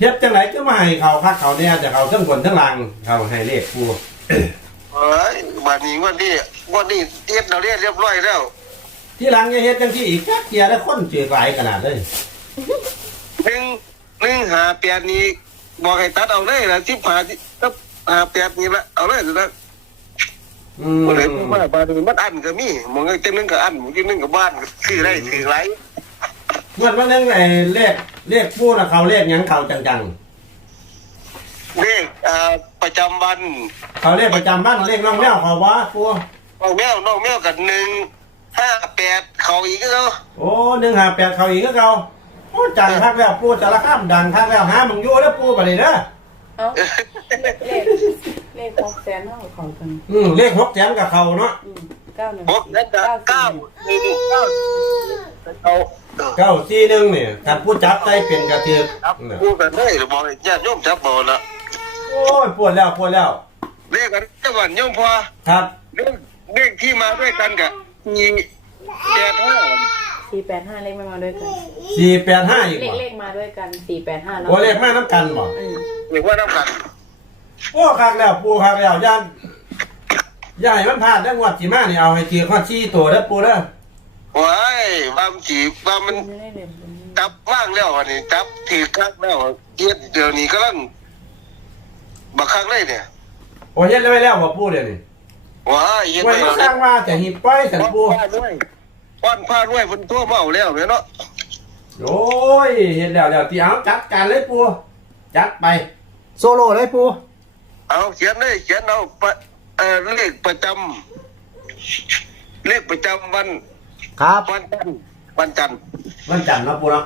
เฮ็ดจังไหนก็มาให้เขาคักเขาเนี่ยแต่เขาทั้งบนทั้งล่างเขาให้เลขปูเอ้ยบัดนี้วันนี้วันนี้เทียบเราเรียบเรียบร้อยแล้ว ที่หลังอย่าเฮ็ดจังที่อีกจักเกียร์แล้วคนเจอหลายขนาดเลยหนึ่งหนึ่งหาแปดนี้บอกให้ตัดเอาเลยละสิบหาที่กับหาแปดนี้ละเอาเลยนะอืมคนไหนพูดว่าบ้านนี้มันอันก็มีมองไอ้เจ้านึงก็อันมองที่นึงก็บ้านซื้อได้ซื้อไร เมื่อวันนึงไอ้เลขเลขปูน่ะเขาเลขหยังเขาจังเลขอ่าประจำวันๆ เขาเลขประจำบ้านเลขน้องแมวเขาว่าปูน้องแมวน้องแมวกับหนึ่งห้าแปดเขาอีกก็โอ้หนึ่งหาแปดเขาอีกก็เขาโอ้จังคักแล้วปูแต่ละข้ามดังคักแล้วหามึงอยู่แล้วปูไปเลยเด้อเอ้าเลขเลขหกแสนเท่ากับเขากันอืมเลขหกแสนกับเขาเนาะอืมเก้าหนึ่งหกนั่นก็เก้าหนึ่งเก้าเขาเก้าสี่หนึ่งเนี่ยการพูดจับใจเป็นกระเทียมครับพูดกันเลยบอกให้ญาติโยมจับบอกละโอ้ยปวดแล้วปวดแล้วเลขกันจังหวัดโยมพอครับเลขเลขที่มาด้วยกันกับมีแปดห้าสี่แปดห้าเลขไม่มาด้วยกันสี่แปดห้าอีกเลขบ่เลขมาด้วยกันสี่แปดห้าเนาะโอ้เลขแม่น้ำกันบ่อืมหรือว่าน้ำกันโอ้คักแล้วปูคักแล้วย่าน ย่าให้มันพลาดได้งวดสีมานี่เอาให้เกียร์ข้อชี้ตัวเด้อปูเด้อว้ายบางจีว่ามันไม่ได้เด่นจับว่างแล้วอันนี้จับถือคักแล้วเทียดเดี๋ยวนี้ก็ลังบักคักเลยเนี่ยโอ้เฮ็ดไว้แล้วบ่ปูเดี๋ยวนี้ว้ายเห็นไว้ไหมมาสร้างว่าแต่หิบป้อยสันป้อนปูผ้าด้วยป้อนผ้าด้วยบนตัวเมาแล้วเนี่ยเนาะโอ้ยเฮ็ดแล้วแล้วที่เอาจัดการเลยปูจัดไปโซโล่เลยปูเอาเขียนเลยเขียนเอาปะ เอ่อเลขประจำเลขประจำวันครับ วันจันทร์วันจันทร์วันจันทร์เนาะปูเนาะ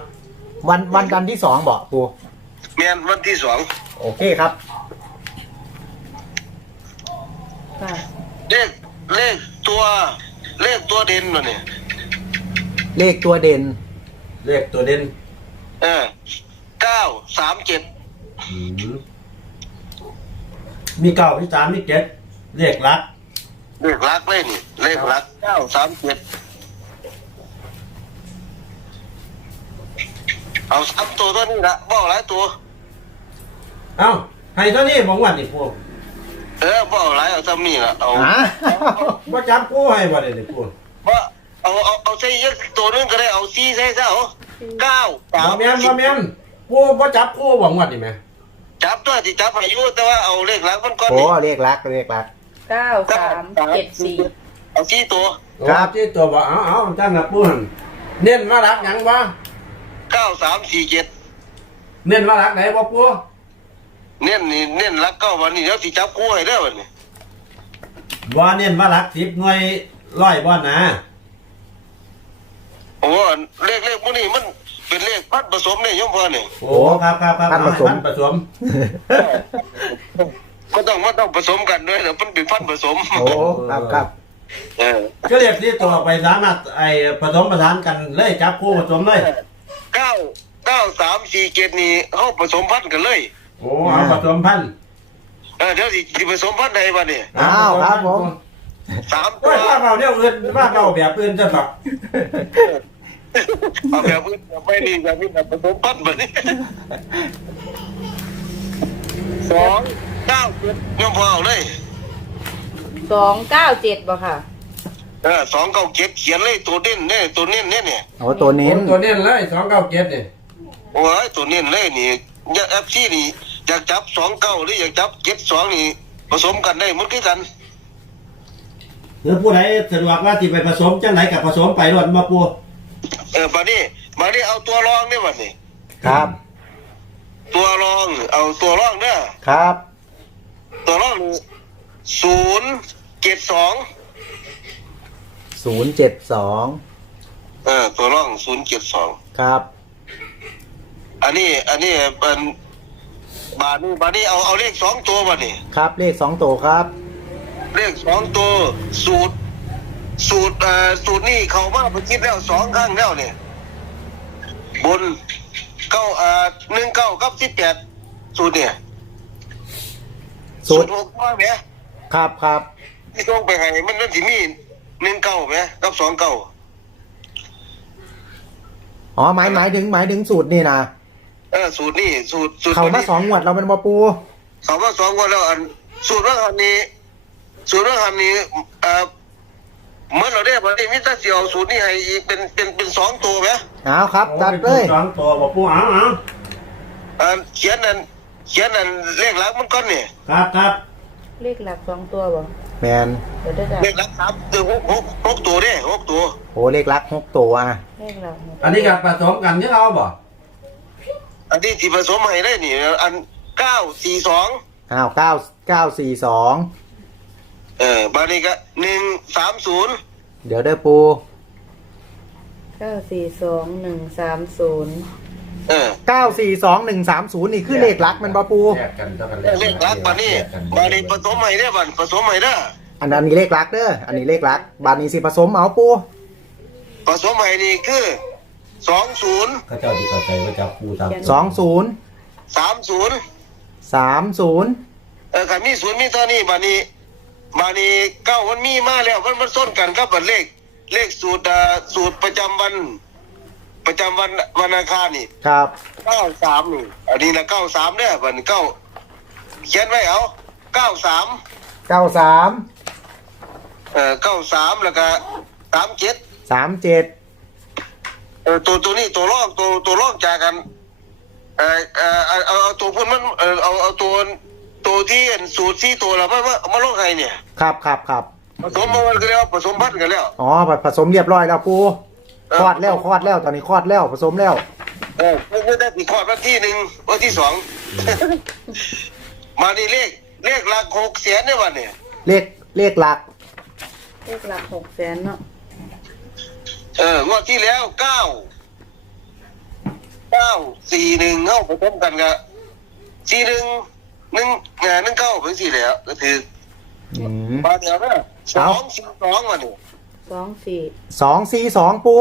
วันวันจันทร์ที่สองบอกปูเมียนวันที่สองโอเคครับ ค่ะ เลขเลขตัวเลขตัวเด่นมาเนี่ยเลขตัวเด่นเลขตัวเด่นเออเก้าสามเจ็ดอืมมีเก้ามีสามมีเจ็ด เลขหลักเลขลักเลยนี่เลขลักเก้าสามเจ็ดเอาสามตัวตัวนี้ละบอกหลายตัว เอ้าให้เท่านี้บอกว่านี่ปูเออบอกหลายเอาซ้ำนี่ละเอาหาว่าจับปูให้บ่ได้นี่ปูว่าเอาเอาเอาใส่ยักตัวนึงก็ได้เอาซีใส่ซะเอาเก้าสาบ่มแม่นบ่แม่นปูบ่จับปูบอกว่านี่แม่จับตัวที่จับอายุแต่ว่าเอาเลขลักมันก่อนโอ้นี่เลขลักเลขลัก เก้าสามเจ็ดสี่เอาซีตัวครับที่ตัวบ่เอาเอาจังนะปูหั่นเน้นว่ารักหยังวะเก้าสามสี่เจ็ดเน้นว่ารักไหนบ่ปูเน้นนี่เน้นลักเก้าวันนี้เดี๋ยวสิจับกู้ให้ได้อวันนี้บ่เน้นว่ารัก10หน่วยร้อยบ่นะโอ้เลขเลขพวกนี้มันเป็นเลขพัดผสมเนี่ยยมพ่อเนี่ยโอ้ครับครับครับท่านผสมท่านผสม ก็ต้องมันต้องผสมกันด้วยเดี๋ยวมันเป็นพันธุ์ผสม โอ้ครับครับเออก็เรียกที่ตัวไปสามารถไอ้ผสมประสานกันเลยจับคู่ผสมเลยเก้าเก้าสามสี่เจ็ดนี่เขาผสมพันธุ์กันเลย โอ้เอาผสมพันธุ์เออเดี๋ยวสิสิผสมพันธุ์ใดวะเนี่ยอ้าวครับผมสามตัว่าวว่าเราเนี่ยอื่นว่าเราแบบอื่นจะแบบเอาแบบอื่นไม่ดีแบบนี้แบบผสมพันธุ์แบบนี้สอง เก้าเจ็ดยมพ่อเอาเลยสองเก้าเจ็ดบ่ค่ะ เออสองเก้าเจ็ดเขียนเลยตัวเน้นเนี่ยตัวเน้นเนี่ยเนี่ยโอ้ตัวเน้นตัวเน้นเลยสองเก้าเจ็ดเนี่ยโอ้ยตัวเน้นเลยนี่อยากแอปซี่นี่อยากจับสองเก้าหรืออยากจับเจ็ดสองนี่ผสมกันได้หมดคือกันหรือผู้ใดสะดวกว่าที่ไปผสมจังไหนกับผสมไปรวดมาปูเออบัดนี้บัดนี้เอาตัวรองนี่บัดนี้ครับ ตัวรองเอาตัวรองเด้อครับ ตัวรองนี่ศูนย์เจ็ดสองศูนย์เจ็ดสองเออตัวรองศูนย์เจ็ดสองครับ อันนี้ อันนี้เป็นบาทนี้บาทนี้เอาเอาเลขสองตัวบัดนี้ครับเลขสองตัวครับ เลขสองตัวสูตร สูตรเอ่อสูตรนี่เขามาไปคิดแล้วสองครั้งแล้วเนี่ยบนเก้าเอ่อหนึ่งเก้ากับสิบแปดสูตรเนี่ย สูตรหกว่าไหมครับครับที่ต้องไปให้มันนั่นสิมีหนึ่งเก้าไหมกับสองเก้าอ๋อหมายหมายถึงหมายถึงสูตรนี่นะเเออสูตรนี่สูตรสูตรเขามานี้สองงวดเราเป็นบอปู เขามาสองคนแล้วอันสูตรว่าคันนี้ สูตรว่าคันนี้เอ่อเมื่อเราได้บัดนี้มิตรเสียวสูตรนี่ให้อีกเป็นเป็นเป็นสองตัวไหมเอาครับจัดเลยสองตัวบ่ปูเอาเอาอันเขียนนั่น เขียนนั่นเลขหลักมันก้อนนี่ครับครับเลขหลักสองตัวบ่แมนเดี๋ยวได้จ้ะเลขหลักสามตัวหกหกหกตัวเด้หกตัวโอ้เลขลักหกตัวอะเลขหลักหกอันนี้กับผสมกันที่เอาบ่อันนี้ที่ผสมให้ได้นี่ อันเก้าสี่สองอ้าวเก้าเก้าสี่สองเออบานี้ก็หนึ่งสามศูนย์เดี๋ยวเด้อปูเก้าสี่สองหนึ่งสามศูนย์ เออเก้าสี่สองหนึ่งสามศูนย์นี่คือเลขลักมันบอปู แยกกันเท่ากันเลขหลักบานี้บานี้ผสมให้ได้บันผสมให้ได้อันนั้นนี้เลขลักเด้ออันนี้เลขลัก บานนี้สิผสมเอาปู ผสมให้นี่คือสองศูนย์เขาเจ้าที่เข้าใจว่าจะปูตามสองศูนย์สามศูนย์สามศูนย์เออขันมีศูนย์มีตัวนี้บานี้บานี้เก้ามันมีมาแล้วมันมันส้นกันครับบัดเลข เลขสูตรอ่าสูตรประจำวัน ประจำวันวันอังคารนี่ครับเก้าสามนี่อันนี้นะเก้าสามเนี่ยบัดนี้เก้าเขียนไว้เอาเก้าสามเก้าสามเออเก้าสามแล้วก็สามเจ็ดสามเจ็ดเออตัวตัวนี้ตัวรองตัวตัวรองจากกันเออเออเอาเอาเอาตัวพุ่นมันเออเอาเอาตัวตัวที่อันสูตรที่ตัวเรามามามาลงไงเนี่ยครับครับครับผสมมากันแล้วผสมพันธุ์กันแล้วอ๋อผสมเรียบร้อยแล้วปู คลอดแล้วคลอดแล้วตอนนี้คลอดแล้วผสมแล้ว เออไม่ไม่ได้ปีคลอดวันที่หนึ่งวันที่สองมานี่เลขเลขหลักหกแสนเนี่ยวันเนี่ยเลขเลขหลัก เลขหลักหกแสนเนาะเอองวดที่แล้วเก้าเก้าสี่หนึ่งเข้าผสมกันกับสี่หนึ่งหนึ่งเออหนึ่งเก้าเป็นสี่แล้วก็ถืออืมมาเดี๋ยวนะสเอาองสี่สองมาเนี่ย สองสี่สองสี่สองปู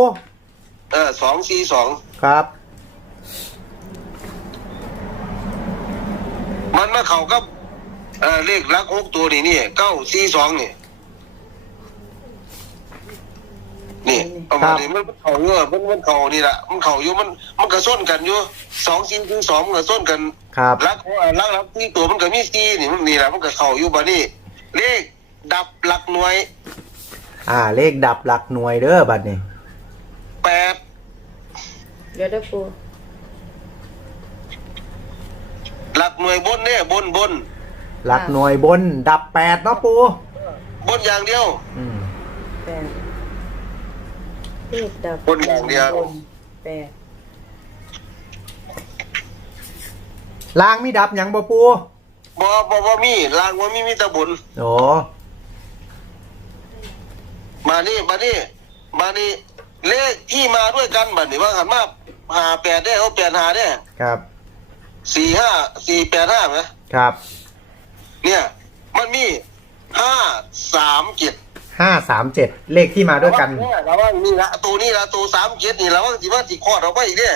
เออสองสี่สองครับ มันมาเข้ากับเออเลขหลักหกตัวนี่นี่เก้าสี่สองนี่นี่ประมาณนี้มันเข่าเยอะมันมันเข่านี่แหละมันเข่าอยู่มันมันกระส้นกันอยู่สองสี่ถึงสองมันกระส้นกันครับลักเอ่อลักลักที่ตัวมันก็มีสี่นี่มันนี่แหละมันก็เข่าอยู่บานี่เลขดับหลักหน่วย อ่า เลขดับหลักหน่วยเด้อบัดนี้แปดเดี๋ยวได้ปูหลักหน่วยบนเนี่ยบนบนหลักหน่วยบน ดับแปดเนาะปูบนอย่างเดียวแอืมปดเลขดับบนอย่างเดียว บนแปดล่างมีดับหยังบ่ปูบ่บ่บ่มีลางว่ามีมีแตะบนโอ้ มานี่มานี่มานี่เลขที่มาด้วยกันบัดนี้ว่าหันมาหาแปดได้เอาแปดหาได้ครับสี่ห้าสี่แปดห้าไหมครับ เนี่ย มันมีห้าสามเจ็ดห้าสามเจ็ดเลขที่มาด้วยกันเราว่านี่ละตัวนี้ละตัวสามเจ็ดนี่เราว่าสิว่าสิคลอดเอาไปอีกเนี่ย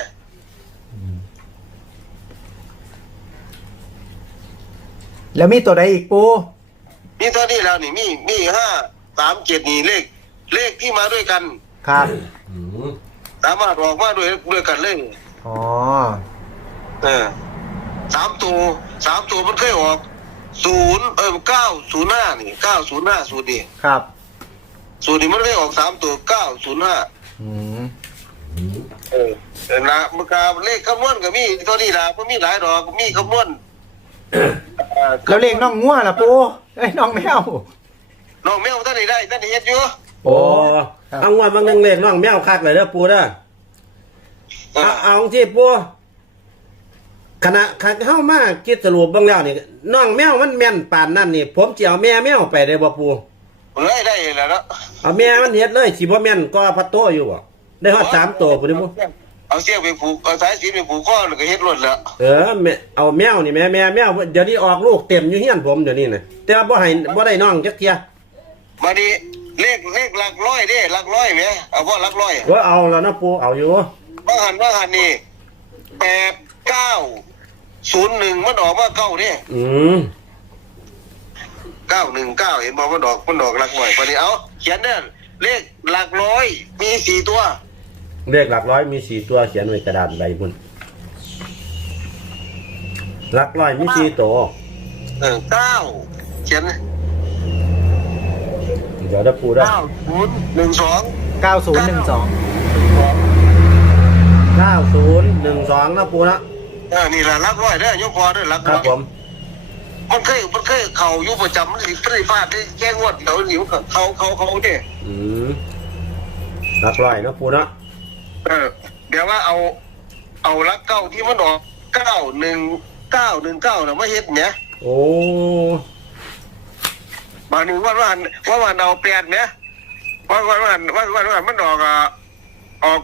แล้วมีตัวใดอีกปูนี่เท่านี้แล้วนี่มีมีห้าสามเจ็ดนี่เลข เลขที่มาด้วยกัน ครับ อืมสามารถออกมาด้วยด้วยกันเลยอ๋อ เออสามตัวสามตัวมันเคยออกศูนย์เออเก้าศูนย์ห้านี่เก้าศูนย์ห้าศูนย์นี่ครับ ศูนย์นี่มันเคยออกสามตัวเก้าศูนย์ห้าอืม อืมเออเออนะมันก็เลขคำนวณก็มีเท่านี้ละมันมีหลายดอกมีคำนวณเอ่อแล้วเลขน้องงัวล่ะปูเอ้ยน้องแมว น้องแมวท่านไหนได้ท่านไหนเฮ็ดอยู่ โอ้ครับ เอางวดบางนึงเลขน้องแมวคักเลยเด้อปูเด้อเอเอาอเอาที่ปูขณะขันเข้ามาคิดสรุปเบางแล้วนี่น้องแมวมันแม่นปานนั่นนี่ ผมจะเอาแม่แมวไปได้บ่ปูเลยได้แล้วเนาะเอาแม่มันเฮ็ดเลยสิบ่แม่นก็พัดโตอยู่บ่ได้ฮอดสามตัวพุ่นนี่ปูเอาเสี้ยไปผูกเอาสายสีไปผูกข้อแล้วก็เฮ็ดรถแล้วเออแม่เอาแมวนี่แม่แม่แมวเดี๋ยวนี้ออกลูกเต็มอยู่เฮียนผมเดี๋ยวนี้น่ะแต่ว่าบ่ให้บ่ได้น้องจักเที่ยมาดี เลขเลขหลักร้อยเด้หลักร้อยไหมเอาว่าหลักร้อยว่าเอาแล้วนะปูเอาอยู่ว่าหันว่าหันนี่แปดเก้าศูนย์หนึ่งมันออกมาเก้าเนี่ยอืมเก้าหนึ่งเก้าเห็นบอกมันดอกมันดอกหลักร้อยพอดีเอาเขียนเนี่ยเลขหลักร้อย มีสี่ตัว เลขหลักร้อยมีสี่ตัวเขียนไว้กระดาษใบพุ่นหลักร้อยมีสี่ตัวเออเก้าเขียน เดี๋ยวได้ปูได้เก้าศูนย์หนึ่งสอง9012เก้าศูนย์หนึ่งสองนะปูนะเออนี่แหละรักร้อยเด้อยกพอเด้อรักคร้รัอบยผมมันเคยมันเคยเข่าอยู่ประจำมันสิไม่ได้ฟาดได้แก้งวดเดี๋ยวหนิวเขาเขาเขาเนี่ยอืมหลักร้อยนะปูนะเออเดี๋ยวว่าเอา เอารักเก้าที่มันออกเก้าหนึ่งเก้าหนึ่งเก้าน่ะไม่เฮ็ดเนี่ยโอ้ บางหนึ่งว่าวันว่าวันเอาแปดเนี่ยว่าวันวันวันวันวันมันออกอะออก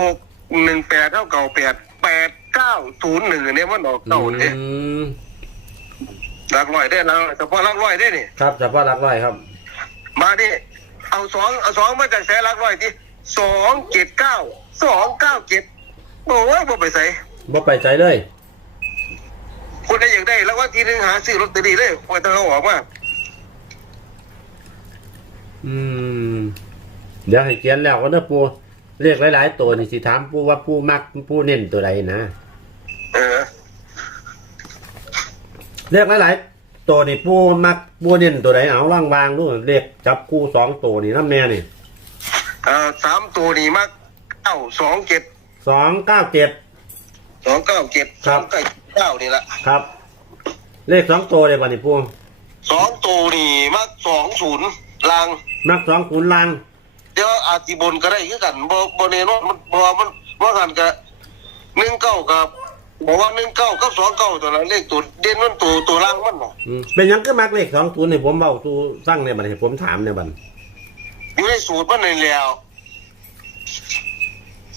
หกหนึ่งแปดเท่าเก่าแปดแปดเก้าศูนย์หนึ่งอันเนี้ยมันออกเก้าเนี่ยอืมรักร้อยได้แล้วเฉพาะรักร้อยได้นี่ครับเฉพาะหลักร้อยครับ มาดิเอาสองเอาสองมาจากแสนรักร้อยที่สองเจ็ดเก้าสองเก้าเจ็ดโอ้ยบ่ไปใส่บ่ไปใจเลยคนใดอยากได้แล้วว่าทีหนึงหาซื้อลอตเตอรี่เลยพอเธอเขาบอกว่า อืม เดี๋ยวให้เขียนแล้วก็เด้อปูเรียกหลาย ๆ ตัวนี่สิถามปูว่าปูมักปูเน้นตัวใดนะเออเรียกหลาย ๆ ตัวนี่ปูมักปูเน้นตัวใดเอาล่างวางดูเรียกจับคู่สองตัวนี่น้ำแน่นี่เอ่อสามตัวนี้มักเก้าสองเจ็ดสองเก้าเจ็ด สองเก้าเจ็ดคสรัอบ งเก้าเก้านี่แหละครับ เลขสองตัวเลยป่ะนี่ปูสองตัวนี่มักสองศูนย์ลาง มักสองคูณลางเดี๋ยวอาจิบนก็ได้คือกันบ่บ่เนรมันบ่ว่ามันว่ากันกับหนึ่งเก้ากับบอกว่าหนึ่งเก้ากับสองเก้าตัวนั้นเลขตัวเด่นมันตัวตัวล่างมันน่ะอืมเป็นหยังก็มักเลขสองศูนย์นี่ผมเบาตูสั่งในบัดนี้ผมถามในบัดอยู่ในสูตรมันนี่แล้ว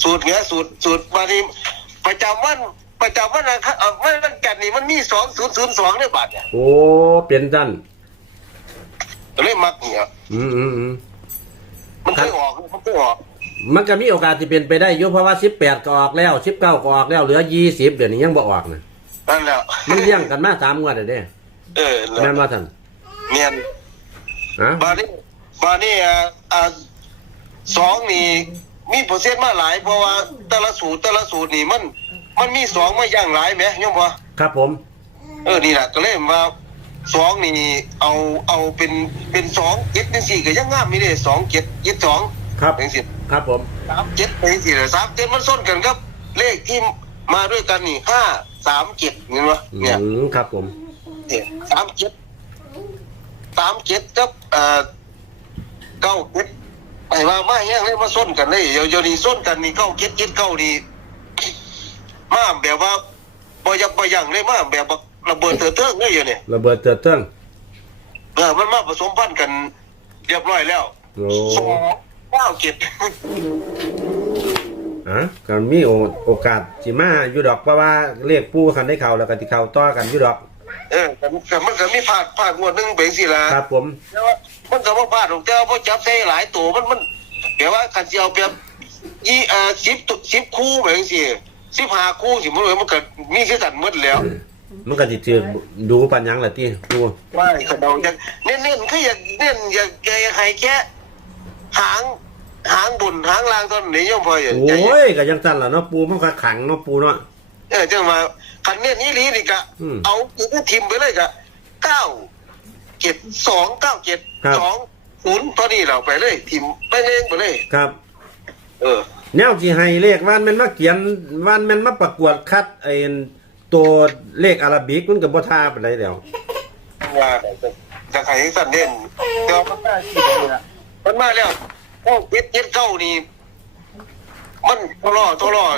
สูตรเนี้ยสูตรสูตรมานี่ประจำวันประจำวันนะครับเอ่อวันวันจันทร์นี่มันมีสองศูนย์ศูนย์สองเนี่ยบาทเนี่ยโอ้เป็นสั้นเลยมักเนี่ย อืมอืมอืมมันเคยออกมันเคยออกมันก็มีโอกาสที่เป็นไปได้อยู่เพราะว่าสิบแปดก็ออกแล้วสิบเก้าก็ออกแล้วเหลือยี่สิบเดี๋ยวนี้ยังบ่ออกนะนั่นแหละมันเลี้ยงกันมาสามงวดเลยเด้เออแม่นว่าท่านเนียนฮะบานี้บานี้อ่าอ่าสองนี่มีเปอร์เซ็นต์มาหลาย เพราะว่าแต่ละสูตรแต่ละสูตรนี่มัน มันมีสองมาอย่างหลายไหมยมพอครับผม เออนี่แหละก็เลยมา สองนี่เอาเอาเป็นเป็นสองเจ็ดเป็นสี่ก็ยังงามมีเลยสองเจ็ดเจ็ดสองครับเป็นสิครับผมสามเจ็ดเป็นสี่เลยสามเจ็ดมันส้นกันครับ เลขที่มาด้วยกันนี่ห้าสามเจ็ดเห็นไหมอืเนี่ยมครับผมเนี่ยสามเจ็ดสามเจ็ดกับเอ่อเก้าเจ็ดไอ้ว่ามาแห้งเลยมาส้นกันเลยเดี๋ยวเดี๋ยวนี้ส้นกันนี่เก้าเจ็ดเจ็ดเก้านี่มาแบบว่าบ่ยักบ่ยังเลยมาแบบว่า ระเบิดเถื่อนเทิงเลยอยู่เนี่ยระเบิดเตือนเตื้องเออมันมาผสมพันธุ์กันเรียบร้อยแล้วโอ้สองเก้าเจ็ดอะก็มีโอโอกาสสิมาอยู่ดอกเพราะว่าเรียกปูคันได้เข่าแล้วก็ที่เข่าต่อกันอยู่ดอกเออแต่แต่มันก็มีพลาดพลาดงวดหนึงเป็นสิละครับผม แต่ว่ามันก็ว่าพลาดหรอกแต่ว่าพอจับใส่หลายตัวมันมันเดี๋ยวว่าคันสิเอาเปรียบยี่เอ่อสิบตัวสิบคู่แบบนี้สิสิบห้าคู่สิมันเลยมันก็มีคือกันหมดแล้ว มันก็สิถือดูปัญญังแหละที่ปูไม่ขนมยังเน้นๆคืออยากเน้นอยากอยากให้แค่หางหางบุญหางลางตอนนี้ย่อมพออย่างโอ้ยก็ยังสั่นล่ะเนาะปูมันก็ขังเนาะปูเนาะเออจังมาคันเน้นนี้ลีนี่กะอืมเอาอีกทิมไปเลยกะเก้าเจ็ดสองเก้าเจ็ดครับสองศูนย์ตอนนี้เราไปเลยทิมไปเล่งไปเลยครับ เออแนวที่ให้เลขวันแมันมาเขียนวันแมันมาประกวดคัดไอ้ ตัวเลขอาราบิกมันก็บ่ท่าปานใดแล้ว ว่าจะใครให้สั่นเด่นเดี๋ยวมันมาที่นี่ละมันมาแล้วโอ้เจ็ดเจ็ดเก้านี่มันทะเลาะทะเลาะ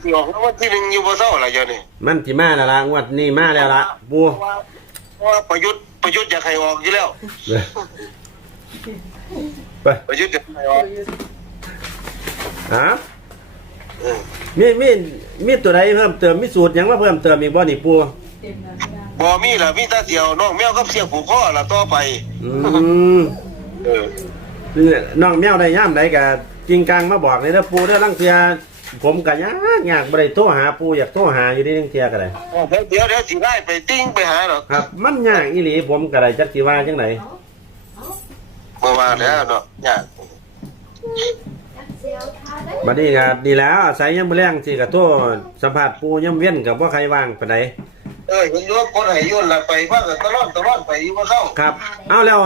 เกี่ยวกับวันที่หนึ่งอยู่บ่เศร้าอะไรอย่างนี้มันสิมาแล้วล่ะงวดนี้มาแล้วล่ะปูเพราะว่าเพราะว่าประยุทธ์ประยุทธ์อยากให้ออกอยู่แล้วไปประยุทธ์อยากให้ออกฮะเออ มีมีมีตัวใดเพิ่มเติมมีสูตรหยังมาเพิ่มเติมอีกบ่นี่ปูเต็มแล้วยังบ่มีล่ะมีแตาเดียวน้องแมวกับเสียผูกคอล่ะต่อไป อืมเออน้องแมวได้ย่ามใดก็จริงกลางมาบอกเลยเด้อปูเด้อลังเทื่อผมก็ยากยากบ่ได้โทรหาปูอยากโทรหาอยู่นี่ลังเทื่อก็ได้เดี๋ยวเดี๋ยวสิได้ไปติ้งไปหาหรอกครับ มันยากอีหลีผมก็ได้จักสิว่าจังไดเมื่อวานแล้วเนาะยาก บัดนี้ก็ดีแล้วอาศัยยามมื้อแรงสิก็โทรสัมภาษณ์ปูยามเว้นก็บ่ใครว่างปานใดเออเห็นอยู่ว่าคนไหยุ่นละไปพักกันตลอดตลอดไปอยู่มาเข้าครับ เอาแล้ว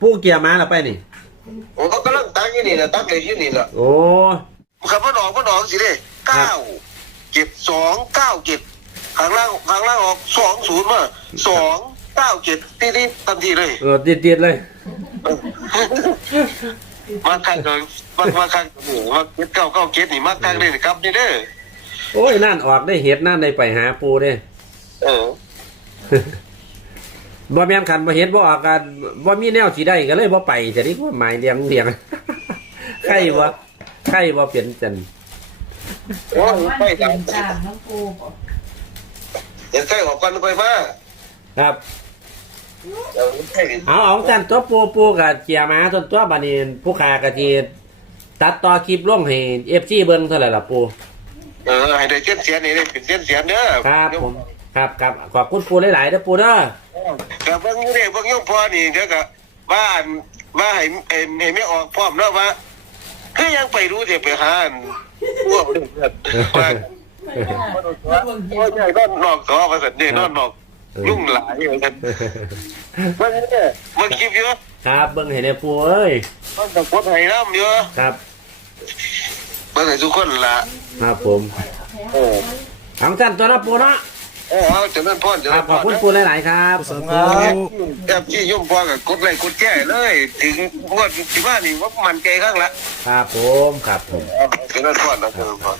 ผู้เกียร์มาแล้วไปนี่โอ้ก็กำลังตั้งอยู่นี่แหละตั้งเลยอยู่นี่แหละโอ้ขับมาดอกมาดอกสิเด้เก้าเจ็ดสองเก้าเจ็ดข้างล่างข้างล่างออกสองศูนย์มาสองเก้าเจ็ดตีนี่ทันทีเลย เออเด็ดๆเลย มาข้างกันมามาข้างกันนี่มาเจ็ดเก้าเก้าเจ็ดนี่มาข้างเลยครับนี่เด้อโอ้ยนั่นออกได้เห็ดนั่นได้ไปหาปูเด้เออบ่แม่นคันบ่เห็ดบ่ออกกันบ่มีแนวสิได้ก็เลยบ่ไปจะนี่ว่าหมายเลี้ยงเลี้ยงใครบ่ใครบ่เปลี่ยนจันโอ้ยไปจ้าตามน้องปูเดี๋ยวใกล้ออกกันไปมาครับ เดี๋ยวใกล้เอาเอาจันตัวปูปูกับเกียร์มาส่วนตัวบัดนี้ผู้ค้าก็สิตัดต่อคลิปลงให้ FC เบิ่งเท่าไหร่ล่ะปูเออให้ได้เจ็ดเสียนี่ได้เป็นเจ็ดเสียเด้อครับผมครับครับขอบคุณปูหลายๆเด้อปูเด้อกับเบิ่งอยู่นี่เบิ่งโยมพ่อนี่เดี๋ยวก็ว่าอันว่าให้ให้ให้ไม่ออกพร้อมเนาะว่าคือยังไปรู้เดี๋ยวไปหาอันพวกเรื่องเพื่อนว่าว่าใหญ่นอนนอกสอว่าสันนี่นอนนอก ยุ่งหลายเหมือนกันมันเนี่ยมันคลิปเยอะครับเบิ่งให้ได้ปูเอ้ยมันตะกดให้น้ำเยอะครับเบิ่งให้ทุกคนละครับผมเออเอาจันตัวละปูเนาะเออเอาเจะเล่นพ่อเจะครัเล่บนขพ่ออบคุณปูหลายๆครับสาธุแอบที่ย่อมพ่อกับกดไลค์กดแก้เลย ถึงงวดที่ว่านี่ว่ามันใจข้างละครับผมครับผม เอาเจะเล่นพ่อนะเจะเล่นพ่อ